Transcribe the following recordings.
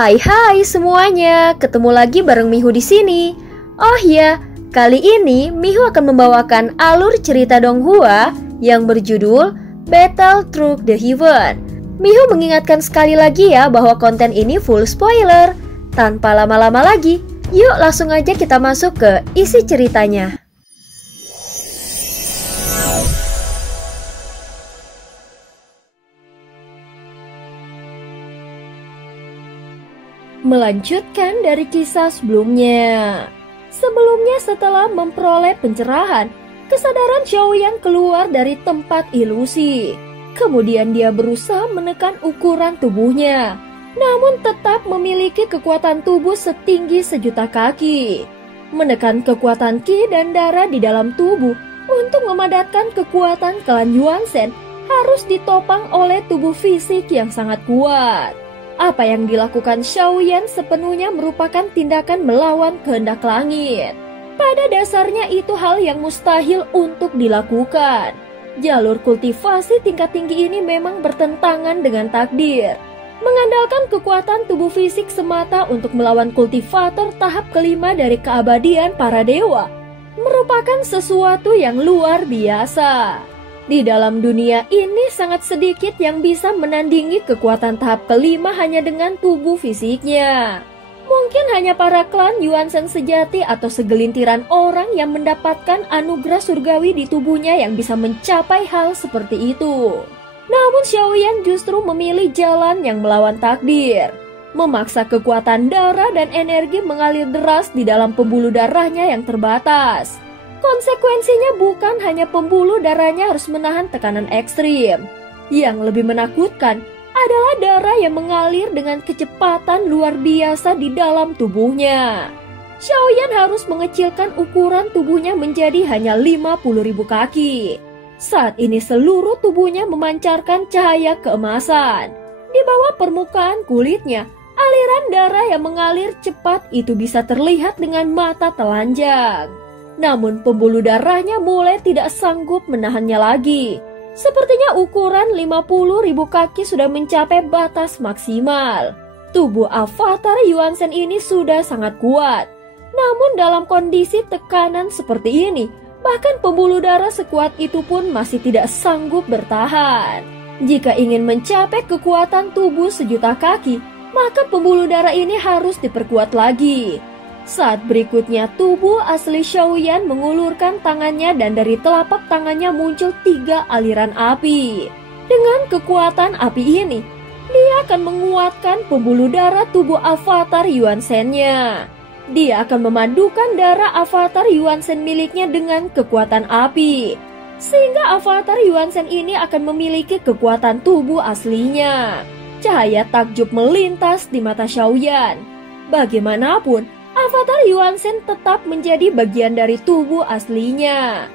Hai semuanya, ketemu lagi bareng Mihu di sini. Oh ya, kali ini Mihu akan membawakan alur cerita Donghua yang berjudul Battle Through the Heaven. Mihu mengingatkan sekali lagi ya bahwa konten ini full spoiler. Tanpa lama-lama lagi, yuk langsung aja kita masuk ke isi ceritanya. Melanjutkan dari kisah sebelumnya. Sebelumnya setelah memperoleh pencerahan, kesadaran Xiaoyan keluar dari tempat ilusi. Kemudian dia berusaha menekan ukuran tubuhnya, namun tetap memiliki kekuatan tubuh setinggi 1.000.000 kaki. Menekan kekuatan Qi dan darah di dalam tubuh untuk memadatkan kekuatan klan Yuanzhen harus ditopang oleh tubuh fisik yang sangat kuat. Apa yang dilakukan Xiaoyan sepenuhnya merupakan tindakan melawan kehendak langit. Pada dasarnya itu hal yang mustahil untuk dilakukan. Jalur kultivasi tingkat tinggi ini memang bertentangan dengan takdir. Mengandalkan kekuatan tubuh fisik semata untuk melawan kultivator tahap kelima dari keabadian para dewa merupakan sesuatu yang luar biasa. Di dalam dunia ini sangat sedikit yang bisa menandingi kekuatan tahap kelima hanya dengan tubuh fisiknya. Mungkin hanya para klan Yuanzhen sejati atau segelintiran orang yang mendapatkan anugerah surgawi di tubuhnya yang bisa mencapai hal seperti itu. Namun Xiaoyan justru memilih jalan yang melawan takdir. Memaksa kekuatan darah dan energi mengalir deras di dalam pembuluh darahnya yang terbatas. Konsekuensinya bukan hanya pembuluh darahnya harus menahan tekanan ekstrim. Yang lebih menakutkan adalah darah yang mengalir dengan kecepatan luar biasa di dalam tubuhnya. Xiaoyan harus mengecilkan ukuran tubuhnya menjadi hanya 50.000 kaki. Saat ini seluruh tubuhnya memancarkan cahaya keemasan. Di bawah permukaan kulitnya, aliran darah yang mengalir cepat itu bisa terlihat dengan mata telanjang. Namun pembuluh darahnya mulai tidak sanggup menahannya lagi. Sepertinya ukuran 50.000 kaki sudah mencapai batas maksimal. Tubuh avatar Yuanzhen ini sudah sangat kuat. Namun dalam kondisi tekanan seperti ini, bahkan pembuluh darah sekuat itu pun masih tidak sanggup bertahan. Jika ingin mencapai kekuatan tubuh 1.000.000 kaki, maka pembuluh darah ini harus diperkuat lagi. Saat berikutnya tubuh asli Xiaoyan mengulurkan tangannya dan dari telapak tangannya muncul 3 aliran api. Dengan kekuatan api ini, dia akan menguatkan pembuluh darah tubuh avatar Yuanzhen-nya. Dia akan memadukan darah avatar Yuanzhen miliknya dengan kekuatan api. Sehingga avatar Yuanzhen ini akan memiliki kekuatan tubuh aslinya. Cahaya takjub melintas di mata Xiaoyan. Bagaimanapun, avatar Yuanzhen tetap menjadi bagian dari tubuh aslinya.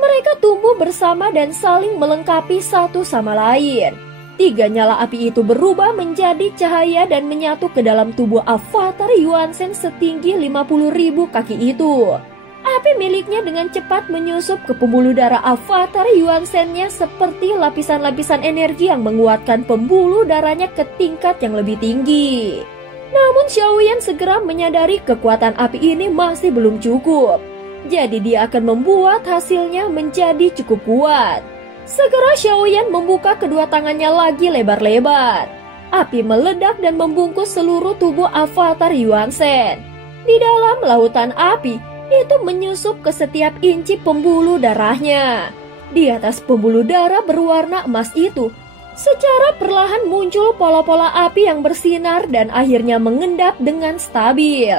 Mereka tumbuh bersama dan saling melengkapi satu sama lain. 3 nyala api itu berubah menjadi cahaya dan menyatu ke dalam tubuh avatar Yuanzhen setinggi 50.000 kaki itu. Api miliknya dengan cepat menyusup ke pembuluh darah avatar Yuanzhen-nya seperti lapisan-lapisan energi yang menguatkan pembuluh darahnya ke tingkat yang lebih tinggi. Namun Xiaoyan segera menyadari kekuatan api ini masih belum cukup. Jadi dia akan membuat hasilnya menjadi cukup kuat. Segera Xiaoyan membuka kedua tangannya lagi lebar-lebar. Api meledak dan membungkus seluruh tubuh avatar Yuanzhen. Di dalam lautan api, itu menyusup ke setiap inci pembuluh darahnya. Di atas pembuluh darah berwarna emas itu, secara perlahan muncul pola-pola api yang bersinar dan akhirnya mengendap dengan stabil.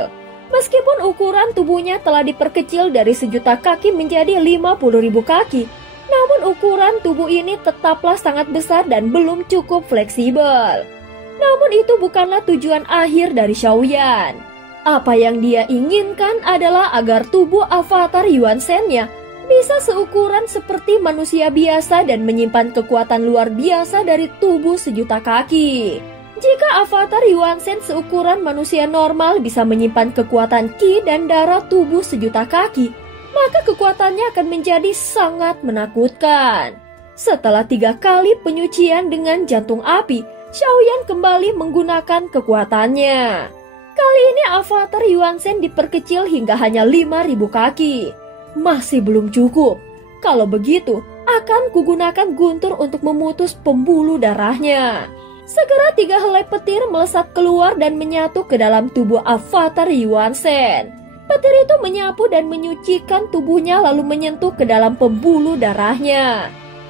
Meskipun ukuran tubuhnya telah diperkecil dari 1.000.000 kaki menjadi 50.000 kaki, namun ukuran tubuh ini tetaplah sangat besar dan belum cukup fleksibel. Namun itu bukanlah tujuan akhir dari Xiaoyan. Apa yang dia inginkan adalah agar tubuh avatar Yuanzhen-nya bisa seukuran seperti manusia biasa dan menyimpan kekuatan luar biasa dari tubuh 1.000.000 kaki. Jika avatar Yuanzhen seukuran manusia normal bisa menyimpan kekuatan Qi dan darah tubuh 1.000.000 kaki, maka kekuatannya akan menjadi sangat menakutkan. Setelah 3 kali penyucian dengan jantung api, Xiaoyan kembali menggunakan kekuatannya. Kali ini avatar Yuan Shen diperkecil hingga hanya 5.000 kaki. Masih belum cukup. Kalau begitu, akan kugunakan guntur untuk memutus pembuluh darahnya. Segera 3 helai petir melesat keluar dan menyatu ke dalam tubuh avatar Yuan Shen. Petir itu menyapu dan menyucikan tubuhnya lalu menyentuh ke dalam pembuluh darahnya.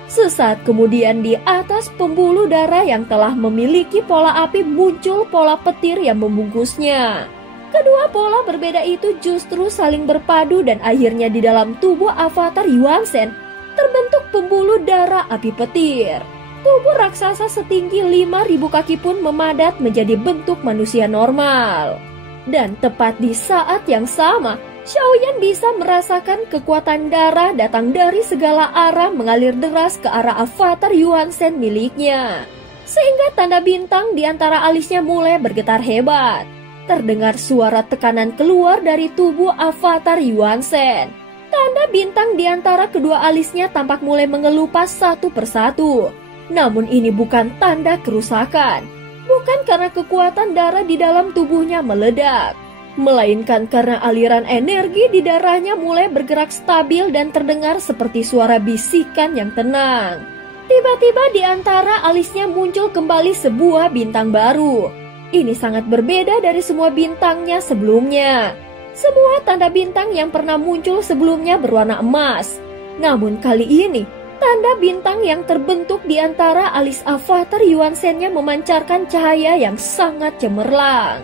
Sesaat kemudian di atas pembuluh darah yang telah memiliki pola api muncul pola petir yang membungkusnya. Kedua pola berbeda itu justru saling berpadu dan akhirnya di dalam tubuh avatar Yuan Shen terbentuk pembuluh darah api petir. Tubuh raksasa setinggi 5.000 kaki pun memadat menjadi bentuk manusia normal. Dan tepat di saat yang sama, Xiaoyan bisa merasakan kekuatan darah datang dari segala arah mengalir deras ke arah avatar Yuan Shen miliknya. Sehingga tanda bintang di antara alisnya mulai bergetar hebat. Terdengar suara tekanan keluar dari tubuh avatar Yuan Shen. Tanda bintang di antara kedua alisnya tampak mulai mengelupas satu persatu. Namun ini bukan tanda kerusakan. Bukan karena kekuatan darah di dalam tubuhnya meledak, melainkan karena aliran energi di darahnya mulai bergerak stabil dan terdengar seperti suara bisikan yang tenang. Tiba-tiba di antara alisnya muncul kembali sebuah bintang baru. Ini sangat berbeda dari semua bintangnya sebelumnya. Semua tanda bintang yang pernah muncul sebelumnya berwarna emas. Namun kali ini, tanda bintang yang terbentuk di antara alis avatar Yuan Shen-nya memancarkan cahaya yang sangat cemerlang.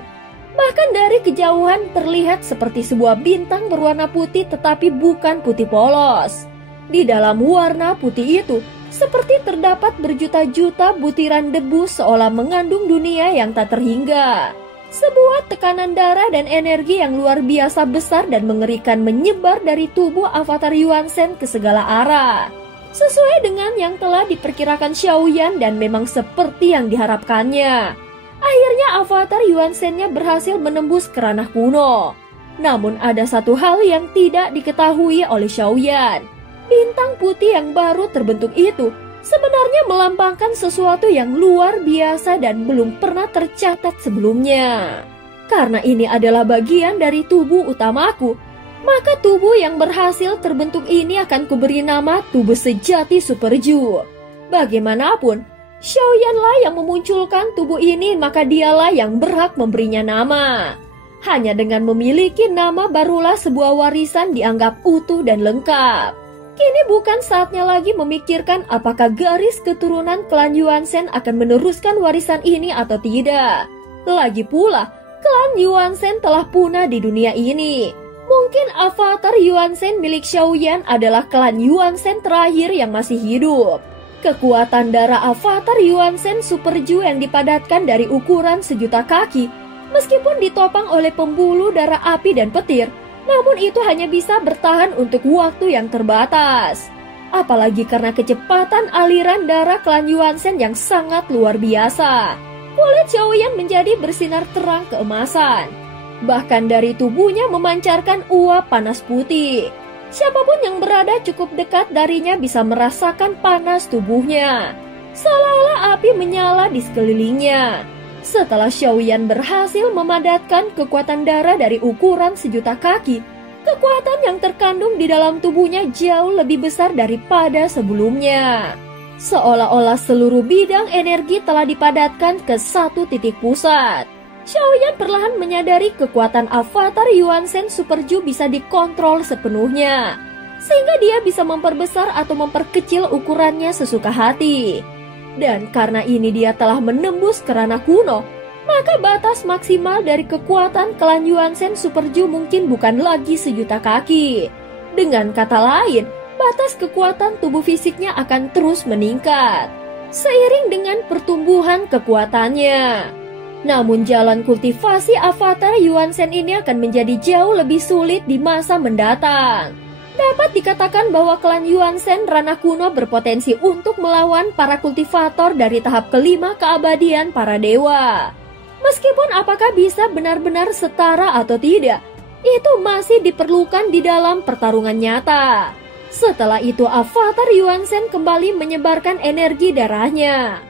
Bahkan dari kejauhan terlihat seperti sebuah bintang berwarna putih tetapi bukan putih polos. Di dalam warna putih itu, seperti terdapat berjuta-juta butiran debu seolah mengandung dunia yang tak terhingga. Sebuah tekanan darah dan energi yang luar biasa besar dan mengerikan menyebar dari tubuh avatar Yuan Shen ke segala arah. Sesuai dengan yang telah diperkirakan Xiaoyan dan memang seperti yang diharapkannya. Akhirnya avatar Yuan Shen-nya berhasil menembus ke ranah kuno. Namun ada satu hal yang tidak diketahui oleh Xiaoyan. Bintang putih yang baru terbentuk itu sebenarnya melambangkan sesuatu yang luar biasa dan belum pernah tercatat sebelumnya. Karena ini adalah bagian dari tubuh utamaku, maka tubuh yang berhasil terbentuk ini akan kuberi nama tubuh sejati Superju. Bagaimanapun, Xiaoyanlah yang memunculkan tubuh ini, maka dialah yang berhak memberinya nama. Hanya dengan memiliki nama barulah sebuah warisan dianggap utuh dan lengkap. Kini bukan saatnya lagi memikirkan apakah garis keturunan klan Yuan Shen akan meneruskan warisan ini atau tidak. Lagi pula, klan Yuan Shen telah punah di dunia ini. Mungkin avatar Yuan Shen milik Xiaoyan adalah klan Yuan Shen terakhir yang masih hidup. Kekuatan darah avatar Yuan Shen Superju yang dipadatkan dari ukuran 1.000.000 kaki, meskipun ditopang oleh pembuluh darah api dan petir, namun itu hanya bisa bertahan untuk waktu yang terbatas. Apalagi karena kecepatan aliran darah klan Yuan Shen yang sangat luar biasa. Kulit Xiaoyan menjadi bersinar terang keemasan. Bahkan dari tubuhnya memancarkan uap panas putih. Siapapun yang berada cukup dekat darinya bisa merasakan panas tubuhnya. Seolah-olah api menyala di sekelilingnya. Setelah Xiaoyan berhasil memadatkan kekuatan darah dari ukuran 1.000.000 kaki, kekuatan yang terkandung di dalam tubuhnya jauh lebih besar daripada sebelumnya. Seolah-olah seluruh bidang energi telah dipadatkan ke satu titik pusat. Xiaoyan perlahan menyadari kekuatan avatar Yuan Shen Superju bisa dikontrol sepenuhnya, sehingga dia bisa memperbesar atau memperkecil ukurannya sesuka hati. Dan karena ini dia telah menembus ke ranah kuno, maka batas maksimal dari kekuatan klan Yuan Shen Superju mungkin bukan lagi 1.000.000 kaki. Dengan kata lain, batas kekuatan tubuh fisiknya akan terus meningkat, seiring dengan pertumbuhan kekuatannya. Namun jalan kultivasi avatar Yuan Shen ini akan menjadi jauh lebih sulit di masa mendatang. Dapat dikatakan bahwa klan Yuan Shen ranah kuno berpotensi untuk melawan para kultivator dari tahap kelima keabadian para dewa. Meskipun apakah bisa benar-benar setara atau tidak, itu masih diperlukan di dalam pertarungan nyata. Setelah itu avatar Yuan Shen kembali menyebarkan energi darahnya.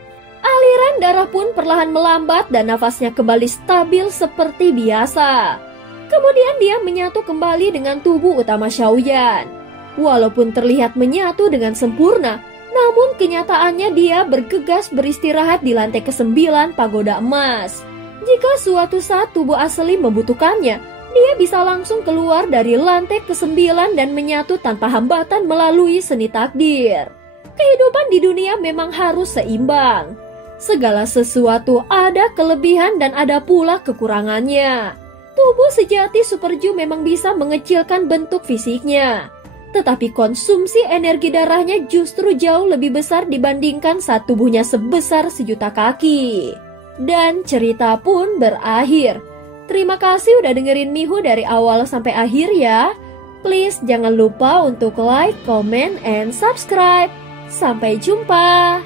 Aliran darah pun perlahan melambat dan nafasnya kembali stabil seperti biasa. Kemudian dia menyatu kembali dengan tubuh utama Xiaoyan. Walaupun terlihat menyatu dengan sempurna, namun kenyataannya dia bergegas beristirahat di lantai ke-9 pagoda emas. Jika suatu saat tubuh asli membutuhkannya, dia bisa langsung keluar dari lantai ke-9 dan menyatu tanpa hambatan melalui seni takdir. Kehidupan di dunia memang harus seimbang. Segala sesuatu ada kelebihan dan ada pula kekurangannya. Tubuh sejati Super-Ju memang bisa mengecilkan bentuk fisiknya. Tetapi konsumsi energi darahnya justru jauh lebih besar dibandingkan saat tubuhnya sebesar 1.000.000 kaki. Dan cerita pun berakhir. Terima kasih udah dengerin Mihu dari awal sampai akhir ya. Please jangan lupa untuk like, comment, and subscribe. Sampai jumpa.